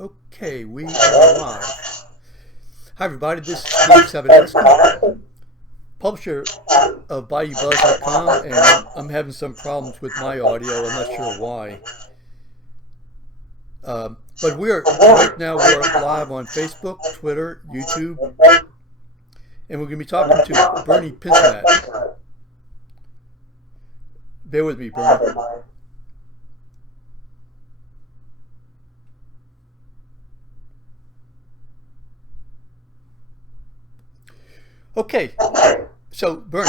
Okay, we are live. Hi, everybody. This is Steve Sabaneski, publisher of BayouBuzz.com, and I'm having some problems with my audio. I'm not sure why. But we're right now we're live on Facebook, Twitter, YouTube, and we're going to be talking to Bernie Pinsonat. Bear with me, Bernie. Okay, so Bernie,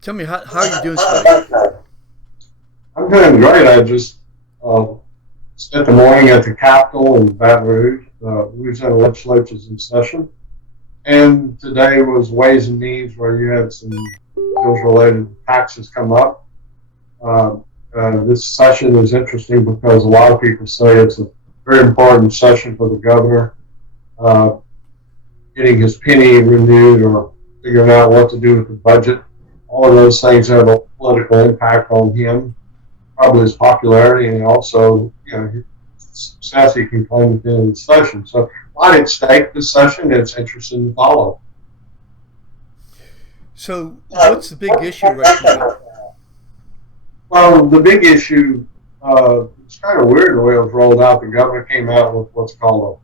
tell me how are you doing today? I'm doing great. I just uh, spent the morning at the Capitol in Baton Rouge. Louisiana legislature is in session. And today was Ways and Means, where you had some bills related to taxes come up. Uh, this session is interesting because a lot of people say it's a very important session for the governor, uh, getting his penny renewed or figuring out what to do with the budget. All of those things have a political impact on him, probably his popularity, and also, success he can claim within the session. So why did stake this session? It's interesting to follow. So, what's the big issue right now? Well, the big issue, it's kind of weird the way it was rolled out. The governor came out with what's called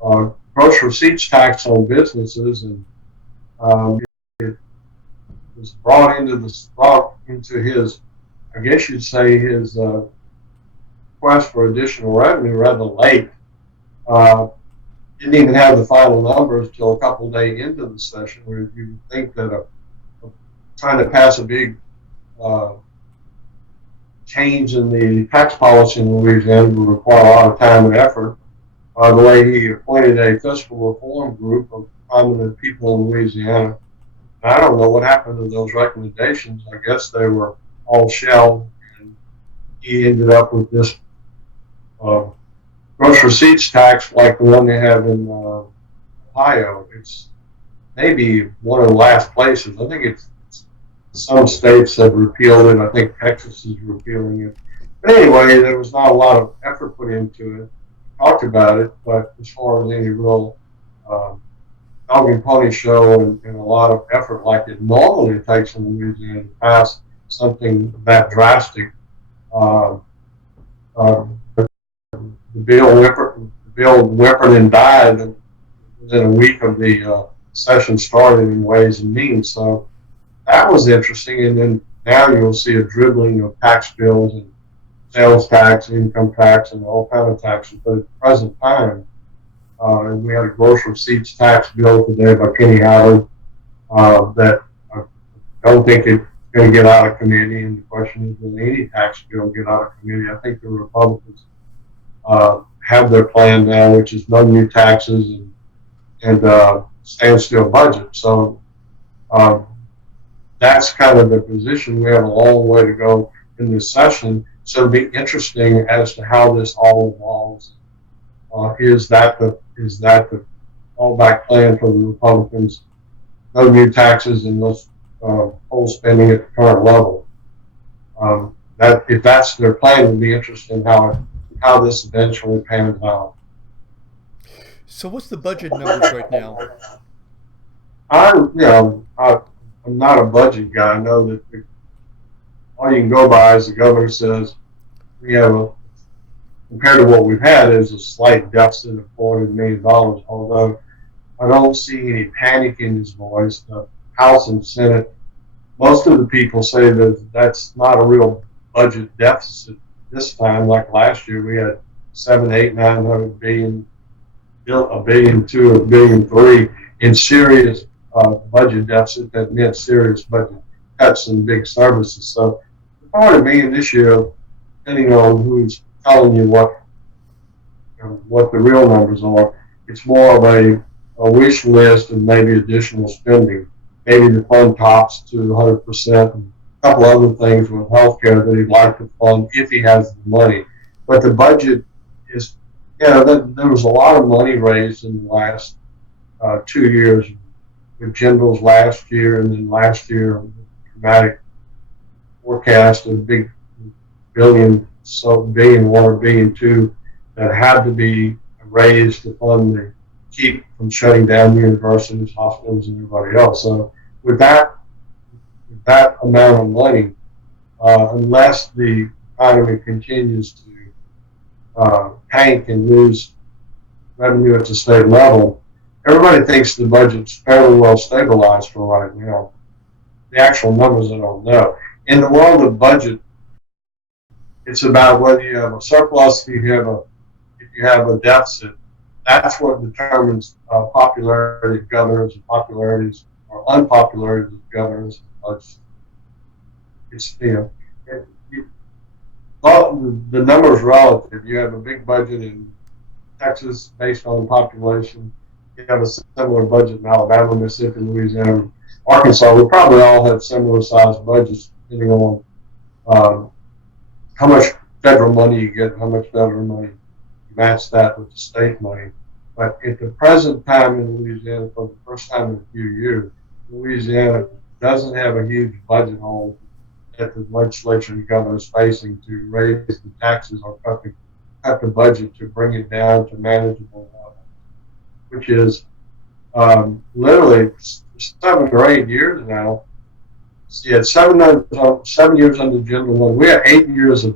a gross receipts tax on businesses, and it was brought into his, I guess you'd say, his request for additional revenue rather late. Uh, didn't even have the final numbers till a couple of days into the session, where you would think that trying to pass a big uh, change in the tax policy in Louisiana would require a lot of time and effort. The way he appointed a fiscal reform group of prominent people in Louisiana, I don't know what happened to those recommendations. I guess they were all shelved, and he ended up with this uh, gross receipts tax like the one they have in Ohio. It's maybe one of the last places. I think it's some states have repealed it. I think Texas is repealing it. But anyway, there was not a lot of effort put into it. Talked about it, but as far as any real uh, dog and pony show and a lot of effort like it normally takes in Louisiana to pass something that drastic, uh, uh, the bill whimpered and died within a week of the session starting in Ways and Means. So that was interesting. And then now you'll see a dribbling of tax bills and sales tax, income tax, and all kind of taxes. But at the present time, we had a gross receipts tax bill today by Kenny Howard that I don't think it's going to get out of committee. And the question is, will any tax bill get out of committee? I think the Republicans have their plan now, which is no new taxes and standstill budget. So uh, that's kind of the position. We have a long way to go in this session. So it'll be interesting as to how this all evolves. Is that the fallback plan for the Republicans? No new taxes and let's hold spending at the current level. That if that's their plan, it'll be interesting how this eventually pans out. So, what's the budget numbers right now? I'm not a budget guy. I know that all you can go by is the governor says we have compared to what we've had is a slight deficit of $400 million. Although I don't see any panic in his voice. The House and Senate, most of the people say that that's not a real budget deficit this time. Like last year, we had 7, 8, 900 billion, $1.2 billion, $1.3 billion in serious budget deficit. That meant serious budget cuts in big services. So the $400 million this year, depending on who's telling you what the real numbers are, it's more of a wish list and maybe additional spending. Maybe to fund tops to 100%, and a couple other things with healthcare that he'd like to fund if he has the money. But the budget is, there was a lot of money raised in the last 2 years with Jindals last year, and then last year, dramatic forecast of big billion, so billion one or billion two that had to be raised to fund the keep from shutting down universities, hospitals, and everybody else. So with that amount of money, unless the economy continues to tank and lose revenue at the state level, everybody thinks the budget's fairly well stabilized for right now. The actual numbers I don't know. In the world of budget, it's about whether you have a surplus, if you have a deficit. That's what determines popularity of governors and popularities or unpopularities of governors. It's well, the number is relative. You have a big budget in Texas based on population. You have a similar budget in Alabama, Mississippi, Louisiana, Arkansas. We probably all have similar sized budgets depending on how much federal money you get, how much federal money you match that with the state money. But at the present time in Louisiana, for the first time in a few years, Louisiana doesn't have a huge budget hole that the legislature and governor is facing to raise the taxes or cut the budget to bring it down to manageable level, which is literally 7 or 8 years now. You had 7 years under General One. We had 8 years of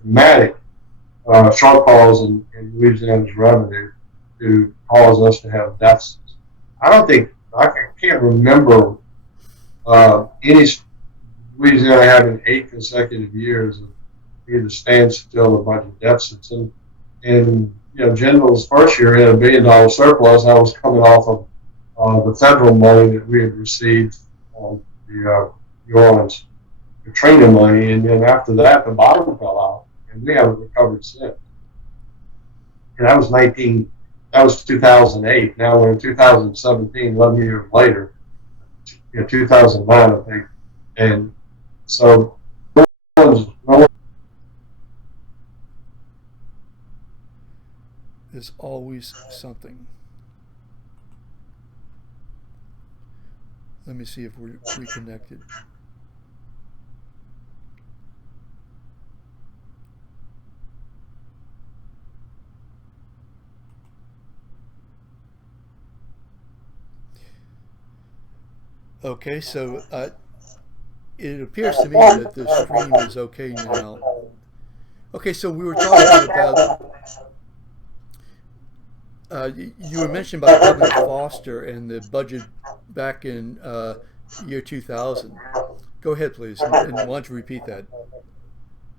dramatic shortfalls in Louisiana's revenue to cause us to have deficits. I can't remember any Louisiana having 8 consecutive years of either standstill or budget deficits. And General's first year had $1 billion surplus. That was coming off of the federal money that we had received on the New Orleans Katrina money, and then after that, the bottom fell out, and we haven't recovered since. And that was 2008. Now we're in 2017, 11 years later, 2009, I think. And so, there's always something. Let me see if we're reconnected. Okay, so it appears to me that the stream is okay now. Okay, so we were talking about, you were mentioning about Governor Foster and the budget back in year 2000. Go ahead, please, and why don't you repeat that?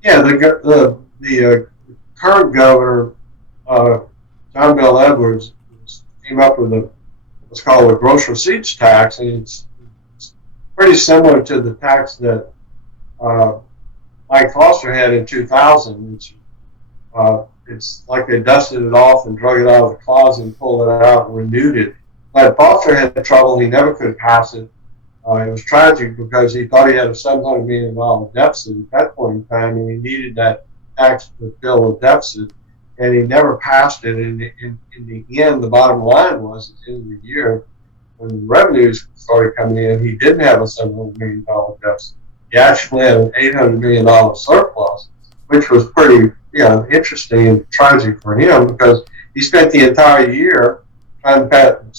Yeah, the current governor, John Bell Edwards, came up with what's called a gross receipts tax, and it's pretty similar to the tax that Mike Foster had in 2000. It's like they dusted it off and drug it out of the closet and pulled it out and renewed it. But Foster had trouble. He never could pass it. It was tragic because he thought he had a $700 million deficit at that point in time, and he needed that tax to fill the deficit, and he never passed it. And in the end, the bottom line was at the end of the year, when the revenues started coming in, he didn't have a $700 million deficit. He actually had an $800 million surplus, which was pretty interesting and tragic for him because he spent the entire year trying to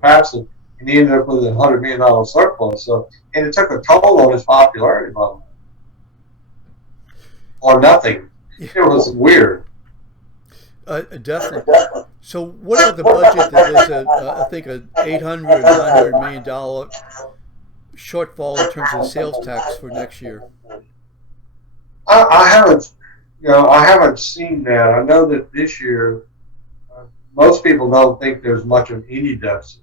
pass it, and he ended up with a $100 million surplus. So, and it took a toll on his popularity, by the way, or nothing. It was weird. Definitely. So, what about the budget that is, I think, an $800 or $900 million shortfall in terms of sales tax for next year? I haven't seen that. I know that this year, most people don't think there's much of any deficit.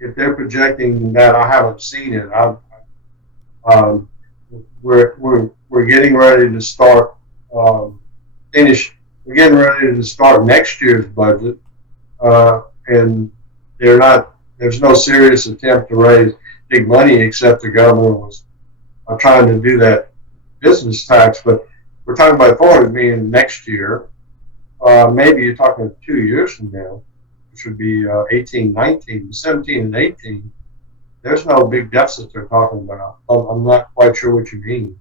If they're projecting that, I haven't seen it. We're getting ready to start We're getting ready to start next year's budget, and there's no serious attempt to raise big money except the governor was trying to do that business tax. But we're talking about $400 million next year. Maybe you're talking 2 years from now, which would be 18, 19, 17, and 18. There's no big deficit they're talking about. I'm not quite sure what you mean.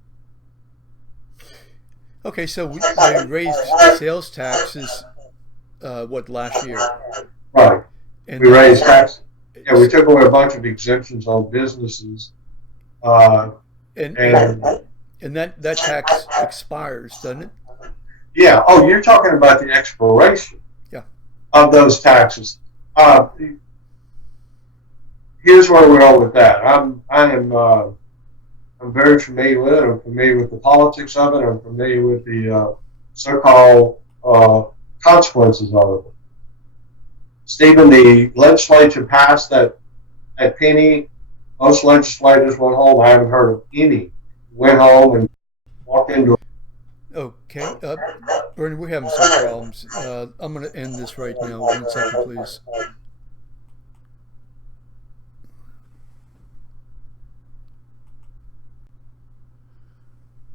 Okay, so they raised sales taxes last year. Right. And We raised taxes. Yeah, we took away a bunch of exemptions on businesses. and And and that tax expires, doesn't it? yeah, oh, you're talking about the expiration Yeah. of those taxes. Here's where we are with that. I'm very familiar with it. I'm familiar with the politics of it. I'm familiar with the so-called consequences of it. Stephen, the legislature passed that penny. Most legislators went home. I haven't heard of any went home and walked into. Okay. Bernie, we're having some problems. I'm going to end this right now. 1 second, please.